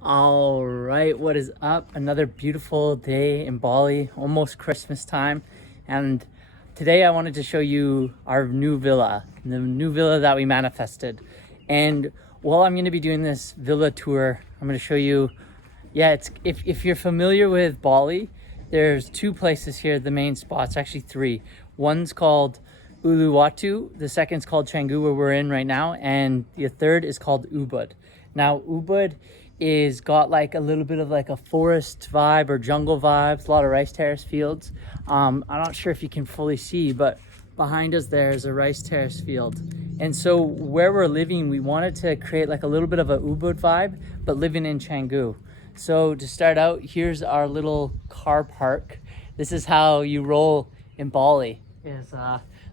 All right, what is up? Another beautiful day in Bali, almost Christmas time. And today I wanted to show you our new villa, the new villa that we manifested. And while I'm going to be doing this villa tour, I'm going to show you, it's if you're familiar with Bali, there's two places here, the main spots, actually three. One's called Uluwatu, the second's called Canggu, where we're in right now, and the third is called Ubud. Now, Ubud is got like a little bit of like a forest vibe or jungle vibes, a lot of rice terrace fields. I'm not sure if you can fully see, but behind us there is a rice terrace field. And so where we're living, we wanted to create like a little bit of a Ubud vibe, but living in Canggu. So to start out, here's our little car park. This is how you roll in Bali, is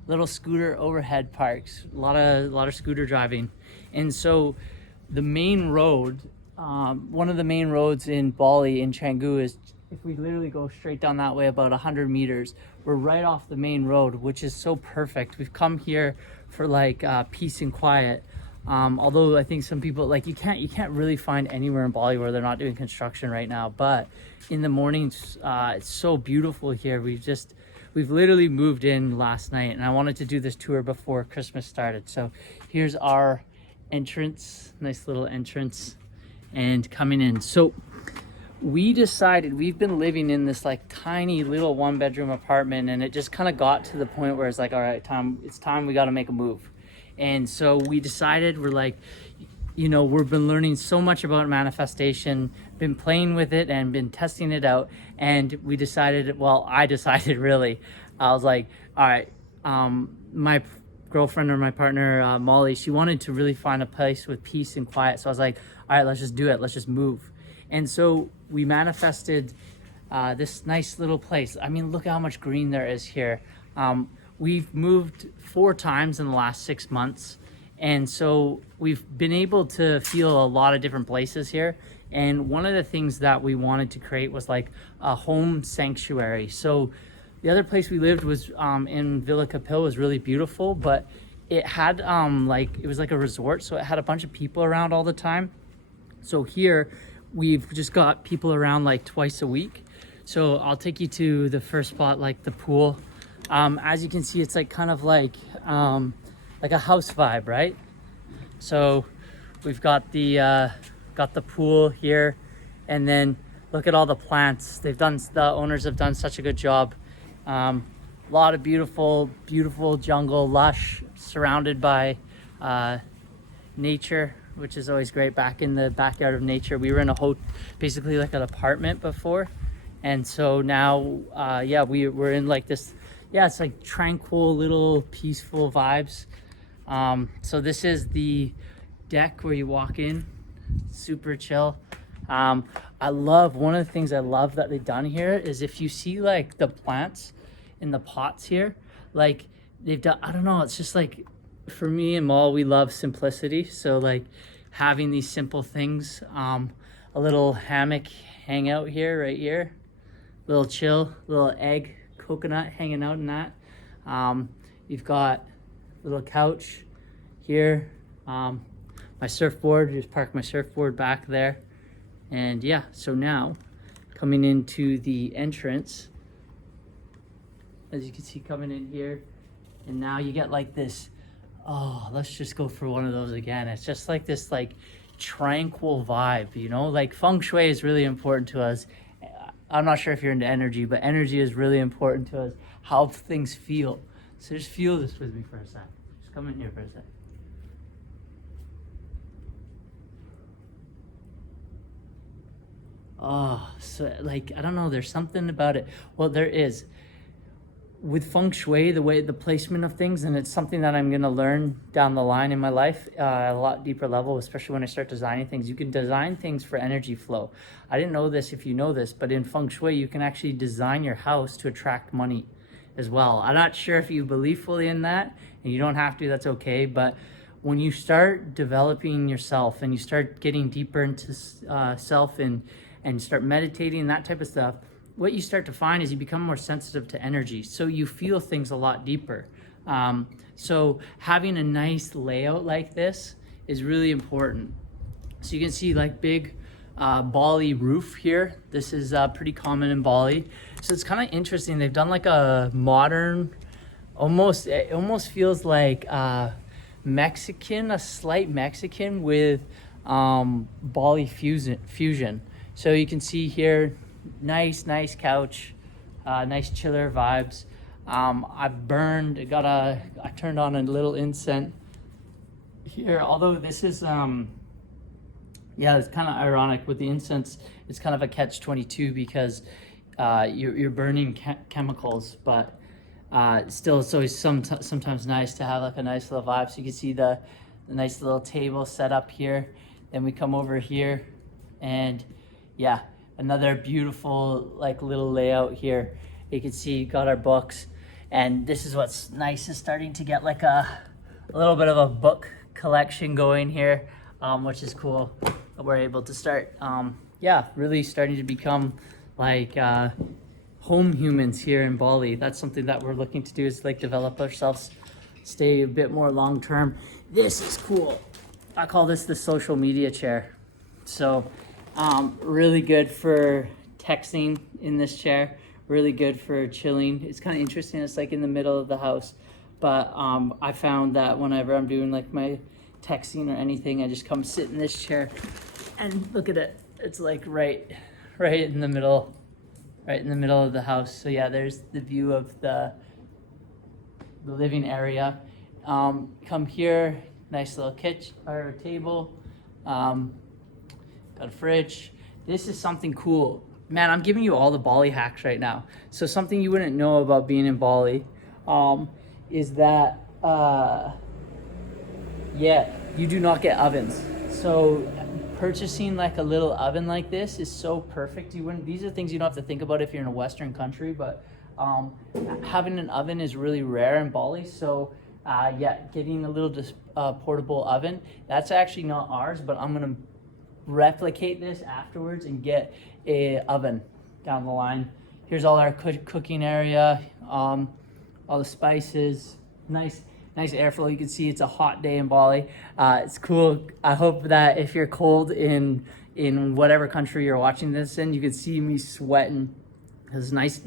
little scooter overhead parks, a lot of scooter driving. And so the main road, one of the main roads in Bali, in Canggu, is if we literally go straight down that way about 100 meters, we're right off the main road, which is so perfect. We've come here for like peace and quiet. Although I think some people, like, you can't really find anywhere in Bali where they're not doing construction right now. But in the mornings, it's so beautiful here. We've literally moved in last night, and I wanted to do this tour before Christmas started. So here's our entrance, nice little entrance, and coming in. So we decided, we've been living in this like tiny little 1-bedroom apartment, and it just kind of got to the point where it's like, all right, it's time we got to make a move. And so we decided, we're like, we've been learning so much about manifestation, been playing with it and been testing it out. And we decided, I decided really, I was like, all right, my girlfriend or my partner, Molly, she wanted to really find a place with peace and quiet. So I was like, all right, let's just do it. Let's just move. And so we manifested this nice little place. I mean, look how much green there is here. We've moved 4 times in the last 6 months. And so we've been able to feel a lot of different places here. And one of the things that we wanted to create was like a home sanctuary. So the other place we lived was in Villa Kapil, was really beautiful, but it had it was like a resort. So it had a bunch of people around all the time. So here we've just got people around like twice a week. So I'll take you to the first spot, like the pool. As you can see, it's like kind of like a house vibe, right? So we've got the pool here, and then look at all the plants. The owners have done such a good job. A lot of beautiful jungle, lush, surrounded by nature, which is always great. Back in the backyard of nature, we were in basically like an apartment before, and so now we're in like this. It's like tranquil, little peaceful vibes. So this is the deck where you walk in, super chill. One of the things I love that they've done here is, if you see like the plants in the pots here, like they've done, I don't know, it's just like, for me and Maul, we love simplicity. So like having these simple things, a little hammock hangout here, right here, little chill, little egg coconut hanging out in that. You've got a little couch here, my surfboard, just park my surfboard back there. And so now coming into the entrance, as you can see, coming in here, and now you get like this, let's just go for one of those again. It's just like this like tranquil vibe, like feng shui is really important to us. I'm not sure if you're into energy, but energy is really important to us, how things feel. So just feel this with me for a sec. Just come in here for a sec. So like, I don't know, there's something about it. Well, there is. With feng shui, the placement of things, and it's something that I'm going to learn down the line in my life, a lot deeper level, especially when I start designing things. You can design things for energy flow. I didn't know this, if you know this, but in feng shui, you can actually design your house to attract money as well. I'm not sure if you believe fully in that, and you don't have to, that's okay. But when you start developing yourself and you start getting deeper into self and start meditating, that type of stuff, what you start to find is you become more sensitive to energy. So you feel things a lot deeper. So having a nice layout like this is really important. So you can see like big Bali roof here. This is pretty common in Bali. So it's kind of interesting. They've done like a modern, it almost feels like Mexican, a slight Mexican with Bali fusion. So you can see here, nice couch, nice chiller vibes. I turned on a little incense here, although this is yeah, it's kind of ironic with the incense. It's kind of a catch-22 because you're burning chemicals, but still it's always sometimes nice to have like a nice little vibe. So you can see the nice little table set up here. Then we come over here, and yeah, another beautiful like little layout here. You can see got our books, and this is what's nice, is starting to get like a little bit of a book collection going here, which is cool. We're able to start yeah, really starting to become like home humans here in Bali. That's something that we're looking to do, is like develop ourselves, stay a bit more long term. This is cool. I call this the social media chair. So really good for texting in this chair, really good for chilling. It's kind of interesting, it's like in the middle of the house, but I found that whenever I'm doing like my texting or anything, I just come sit in this chair and look at it. It's like right in the middle of the house. So yeah, there's the view of the living area. Come here, nice little kitchen or table. Got a fridge. This is something cool. Man, I'm giving you all the Bali hacks right now. So something you wouldn't know about being in Bali is that yeah, you do not get ovens. So purchasing like a little oven like this is so perfect. These are things you don't have to think about if you're in a Western country, but having an oven is really rare in Bali. So yeah, getting a little portable oven, that's actually not ours, but I'm gonna replicate this afterwards and get a oven down the line. Here's all our cooking area, all the spices, nice airflow. You can see it's a hot day in Bali. It's cool. I hope that if you're cold in whatever country you're watching this in, you can see me sweating. It's nice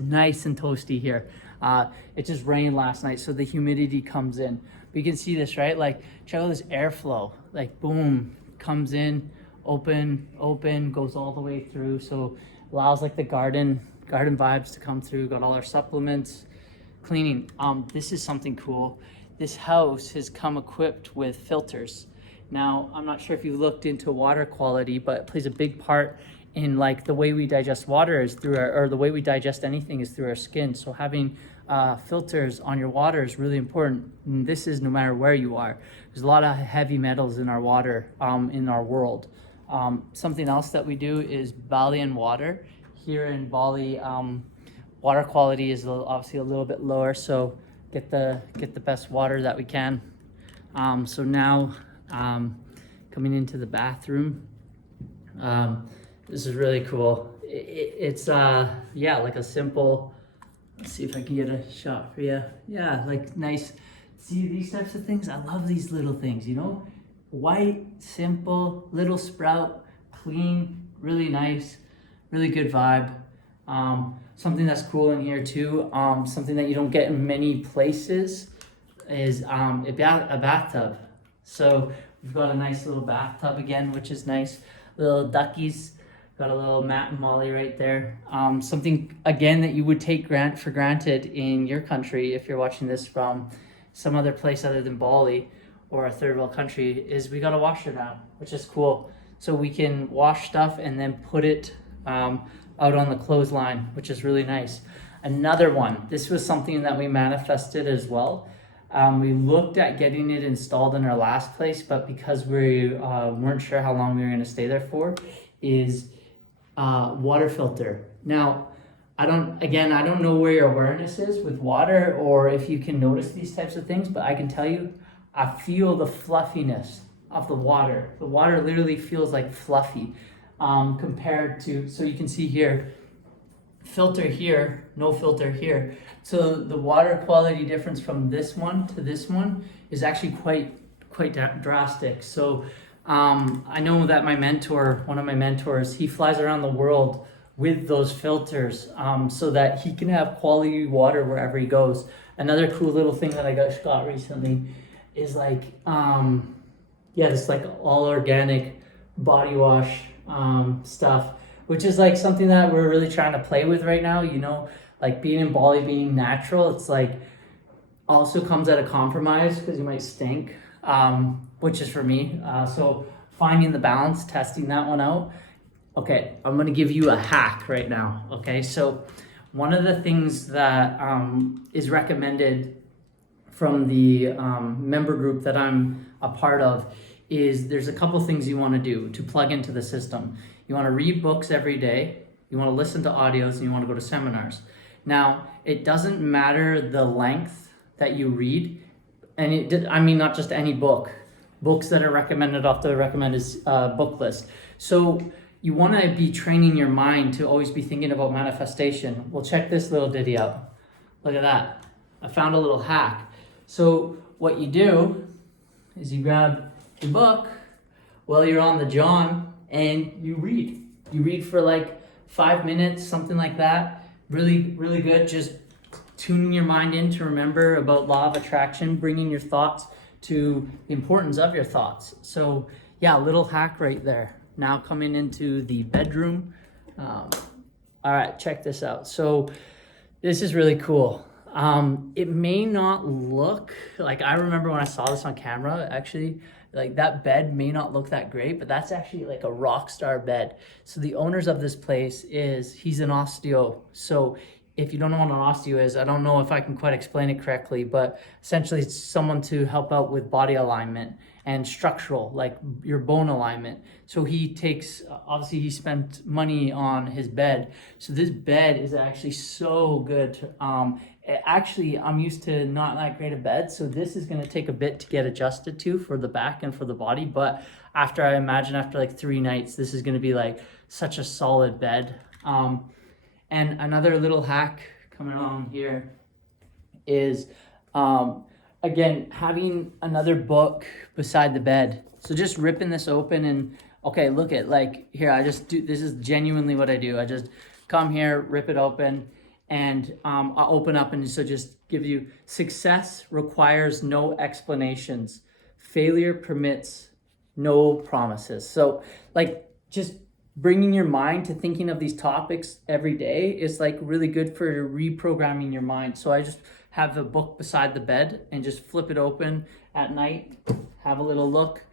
and toasty here. It just rained last night, so the humidity comes in. But you can see this, right? Like, check out this airflow. Like, boom, comes in, open, goes all the way through. So allows like the garden vibes to come through. Got all our supplements, cleaning. This is something cool. This house has come equipped with filters. Now, I'm not sure if you looked into water quality, but it plays a big part in like the way we digest water is through or the way we digest anything is through our skin. So having filters on your water is really important. And this is no matter where you are. There's a lot of heavy metals in our water, in our world. Something else that we do is Balian water. Here in Bali, water quality is obviously a little bit lower, so get the best water that we can. So now coming into the bathroom, this is really cool. It's yeah, like a simple, let's see if I can get a shot for you. Yeah, like nice. See these types of things? I love these little things, you know? White, simple, little sprout, clean, really nice, really good vibe. Something that's cool in here too, something that you don't get in many places is a bathtub. So we've got a nice little bathtub again, which is nice. Little duckies, got a little Matt and Molly right there. Something again that you would take for granted in your country if you're watching this from some other place other than Bali or a third world country, is we got a washer now, which is cool. So we can wash stuff and then put it out on the clothesline, which is really nice. Another one, this was something that we manifested as well. We looked at getting it installed in our last place, but because we weren't sure how long we were gonna stay there for, is water filter. Now, I don't know where your awareness is with water or if you can notice these types of things, but I can tell you, I feel the fluffiness of the water. The water literally feels like fluffy compared to, so you can see here, filter here, no filter here. So the water quality difference from this one to this one is actually quite drastic. So I know that one of my mentors, he flies around the world with those filters so that he can have quality water wherever he goes. Another cool little thing that I got recently is like, this like all organic body wash stuff, which is like something that we're really trying to play with right now. You know, like being in Bali, being natural, it's like also comes at a compromise because you might stink, which is for me. So finding the balance, testing that one out. Okay, I'm gonna give you a hack right now. Okay, so one of the things that is recommended from the member group that I'm a part of is there's a couple things you want to do to plug into the system. You want to read books every day, you want to listen to audios, and you want to go to seminars. Now, it doesn't matter the length that you read, and I mean not just any book, books that are recommended off the recommended book list. So you want to be training your mind to always be thinking about manifestation. Well, check this little ditty out. Look at that. I found a little hack. So what you do is you grab your book while you're on the John and you read. You read for like 5 minutes, something like that. Really, really good. Just tuning your mind in to remember about law of attraction, bringing your thoughts to the importance of your thoughts. So yeah, a little hack right there. Now coming into the bedroom. All right, check this out. So this is really cool. It may not look like, I remember when I saw this on camera, actually, like that bed may not look that great, but that's actually like a rock star bed. So the owners of this place he's an osteo. So if you don't know what an osteo is, I don't know if I can quite explain it correctly, but essentially it's someone to help out with body alignment and structural, like your bone alignment. So he spent money on his bed. So this bed is actually so good. Actually, I'm used to not that great a bed, so this is gonna take a bit to get adjusted to for the back and for the body, but after like 3 nights, this is gonna be like such a solid bed. And another little hack coming on here is, again, having another book beside the bed. So just ripping this open and, okay, look at like here, this is genuinely what I do. I just come here, rip it open, and I'll open up and so just give you, success requires no explanations. Failure permits no promises. So like just bringing your mind to thinking of these topics every day is like really good for reprogramming your mind. So I just have the book beside the bed and just flip it open at night, have a little look,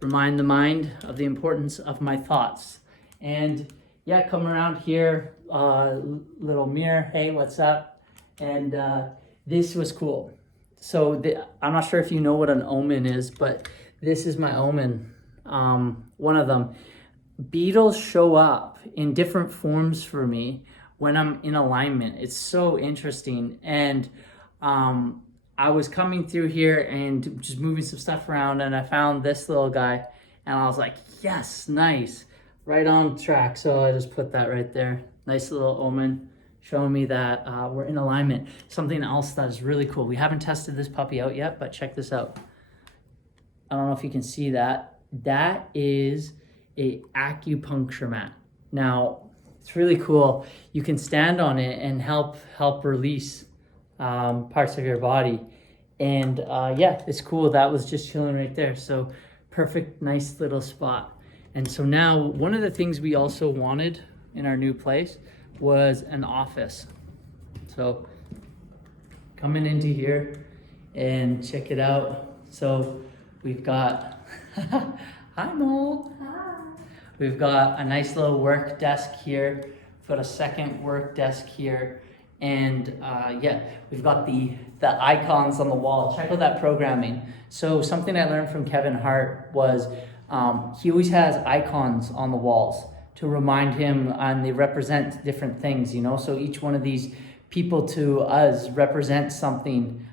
remind the mind of the importance of my thoughts. And yeah, come around here, little mirror, hey, what's up? And this was cool. So I'm not sure if you know what an omen is, but this is my omen, one of them. Beetles show up in different forms for me when I'm in alignment. It's so interesting. And I was coming through here and just moving some stuff around, and I found this little guy, and I was like, yes, nice, right on track. So I just put that right there. Nice little omen showing me that we're in alignment. Something else that is really cool. We haven't tested this puppy out yet, but check this out. I don't know if you can see that. That is a acupuncture mat. Now, it's really cool. You can stand on it and help release parts of your body. And yeah, it's cool. That was just chilling right there. So perfect, nice little spot. And so now one of the things we also wanted in our new place was an office. So coming into here and check it out. So we've got, hi Mo. We've got a nice little work desk here. We've got a second work desk here. And yeah, we've got the icons on the wall. Check out that programming. So something I learned from Kevin Hart was he always has icons on the walls to remind him, and they represent different things, you know? So each one of these people to us represents something.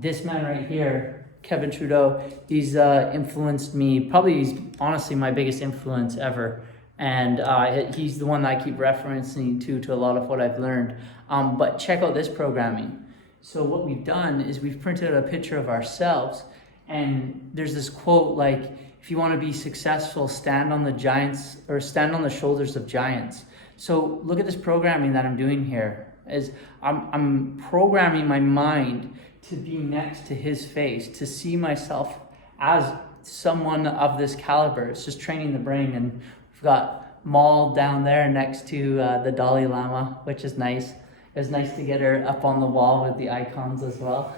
This man right here, Kevin Trudeau, he's influenced me. Probably he's honestly my biggest influence ever. And he's the one that I keep referencing to a lot of what I've learned. But check out this programming. So what we've done is we've printed out a picture of ourselves, and there's this quote like, if you want to be successful, stand on the giants or stand on the shoulders of giants. So look at this programming that I'm doing here. Is I'm programming my mind to be next to his face, to see myself as someone of this caliber. It's just training the brain. And we've got Maul down there next to the Dalai Lama, which is nice. It was nice to get her up on the wall with the icons as well.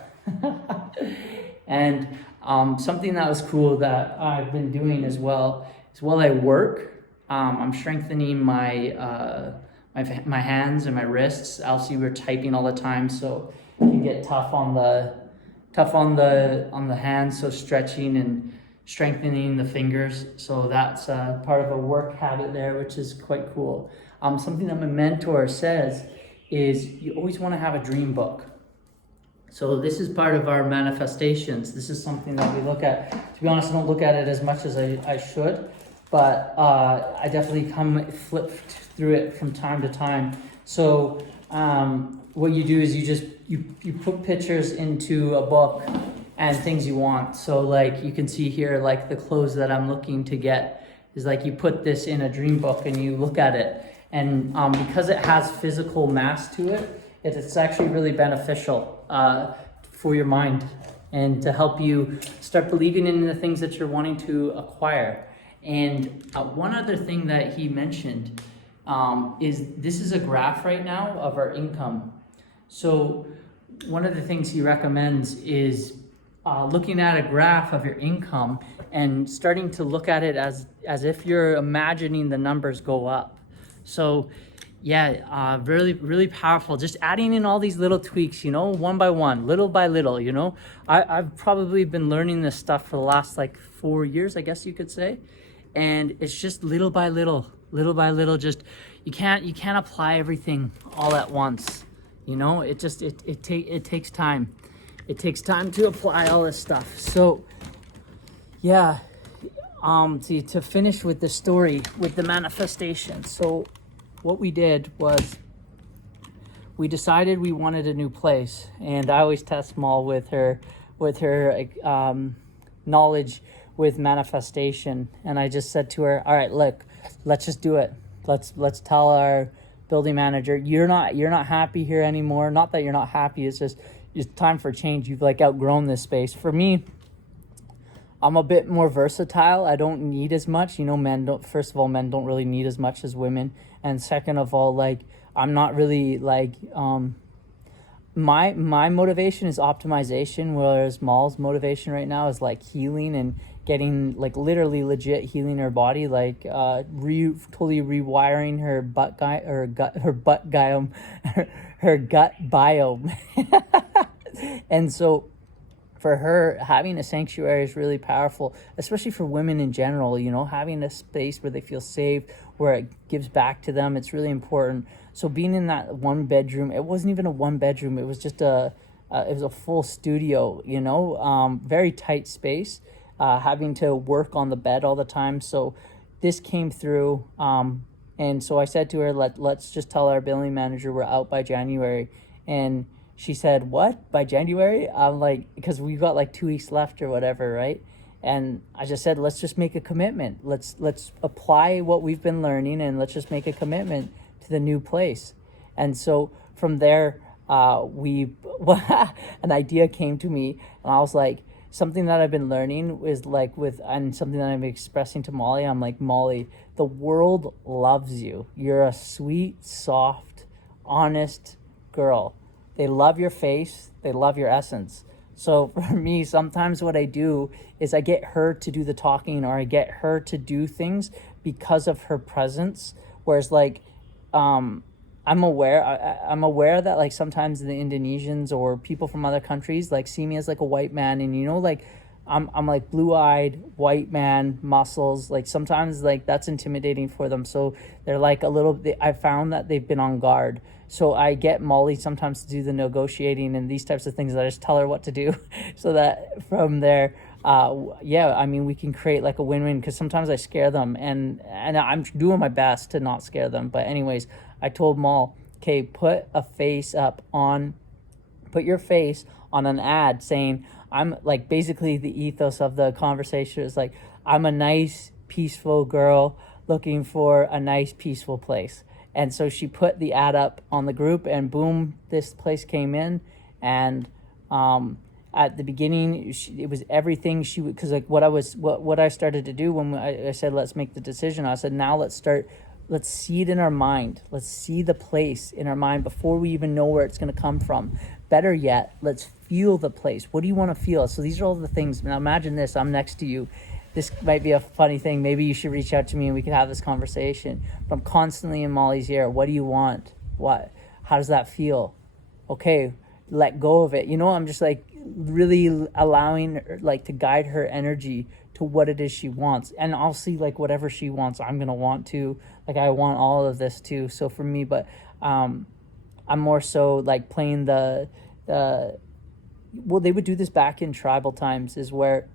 And something that was cool that I've been doing as well is while I work, I'm strengthening my my hands and my wrists. Obviously, we're typing all the time, so it can get tough on the hands. So stretching and strengthening the fingers. So that's part of a work habit there, which is quite cool. Something that my mentor says is you always want to have a dream book. So this is part of our manifestations. This is something that we look at. To be honest, I don't look at it as much as I should, but I definitely flip through it from time to time. So what you do is you put pictures into a book and things you want. So like you can see here, like the clothes that I'm looking to get is like you put this in a dream book and you look at it. And because it has physical mass to it, it's actually really beneficial for your mind and to help you start believing in the things that you're wanting to acquire. And one other thing that he mentioned is this is a graph right now of our income. So one of the things he recommends is looking at a graph of your income and starting to look at it as if you're imagining the numbers go up. So yeah, really, really powerful. Just adding in all these little tweaks, you know, one by one, little by little, you know. I've probably been learning this stuff for the last like 4 years, I guess you could say. And it's just little by little, just, you can't apply everything all at once. You know, it takes time. It takes time to apply all this stuff. So yeah, to finish with the story, with the manifestation. So what we did was we decided we wanted a new place, and I always test Maul with her knowledge with manifestation. And I just said to her, all right, look, let's just do it. Let's tell our building manager, you're not happy here anymore. Not that you're not happy, it's just it's time for change. You've like outgrown this space. For me, I'm a bit more versatile. I don't need as much. You know, men don't really need as much as women. And second of all, like, I'm not really like, my motivation is optimization, whereas Maul's motivation right now is like healing and getting like literally legit healing her body, like totally rewiring her gut biome. And so for her, having a sanctuary is really powerful, especially for women in general, you know, having a space where they feel safe, where it gives back to them. It's really important. So being in that one bedroom, it wasn't even a one bedroom. It was just it was a full studio, you know, very tight space, having to work on the bed all the time. So this came through. And so I said to her, let's just tell our billing manager we're out by January. And she said, what, by January? I'm like, because we've got like 2 weeks left or whatever, right? And I just said, let's just make a commitment. Let's apply what we've been learning, and let's just make a commitment to the new place. And so from there, an idea came to me, and I was like, something that I've been learning is like and something that I'm expressing to Molly, I'm like, Molly, the world loves you. You're a sweet, soft, honest girl. They love your face. They love your essence. So for me, sometimes what I do is I get her to do the talking, or I get her to do things because of her presence. Whereas like, I'm aware that like sometimes the Indonesians or people from other countries like see me as like a white man, and you know, like I'm like blue-eyed white man, muscles. Like sometimes like that's intimidating for them. So they're like I found that they've been on guard. So I get Molly sometimes to do the negotiating and these types of things. I just tell her what to do, so that from there, I mean, we can create like a win-win, because sometimes I scare them, and I'm doing my best to not scare them. But anyways, I told Maul, okay, put your face on an ad saying, I'm like, basically the ethos of the conversation is like, I'm a nice, peaceful girl looking for a nice, peaceful place. And so she put the ad up on the group, and boom, this place came in. And at the beginning, it was everything she would, because like what I started to do when I said let's make the decision, I said now let's see it in our mind. Let's see the place in our mind before we even know where it's going to come from. Better yet, let's feel the place. What do you want to feel? So these are all the things. Now imagine this, I'm next to you. This might be a funny thing. Maybe you should reach out to me and we could have this conversation. But I'm constantly in Molly's ear. What do you want? How does that feel? Okay, let go of it. I'm just like really allowing her, like, to guide her energy to what it is she wants. And I'll see, like, whatever she wants, I'm going to want to. Like, I want all of this too. So for me, but I'm more so like playing well, they would do this back in tribal times, is where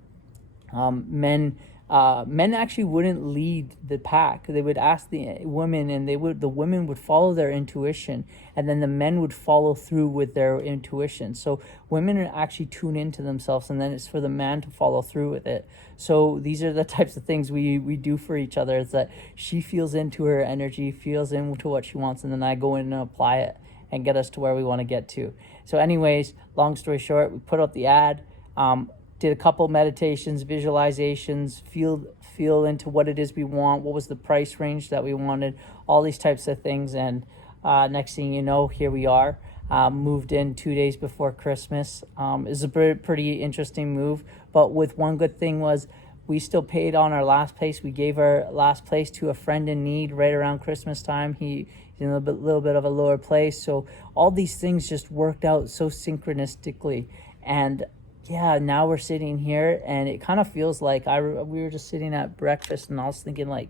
men actually wouldn't lead the pack. They would ask the women, and the women would follow their intuition, and then the men would follow through with their intuition. So women actually tune into themselves, and then it's for the man to follow through with it. So these are the types of things we do for each other. Is that she feels into her energy, feels into what she wants, and then I go in and apply it and get us to where we want to get to. So anyways, long story short, we put out the ad, did a couple meditations, visualizations, feel into what it is we want, what was the price range that we wanted, all these types of things. And next thing you know, here we are. Moved in 2 days before Christmas. It's a pretty interesting move, but with one good thing was we still paid on our last place. We gave our last place to a friend in need right around Christmas time. He's in a little bit of a lower place. So all these things just worked out so synchronistically. And yeah, now we're sitting here, and it kind of feels like we were just sitting at breakfast, and I was thinking, like,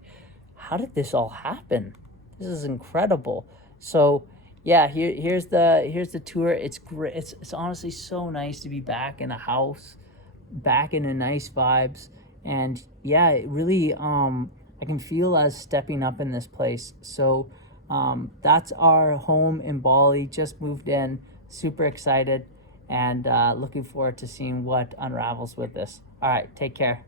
how did this all happen? This is incredible. So yeah, here's the tour. It's great. It's honestly so nice to be back in a house, back in a nice vibes. And yeah, it really I can feel us stepping up in this place. So that's our home in Bali. Just moved in, super excited, and looking forward to seeing what unravels with this. All right, take care.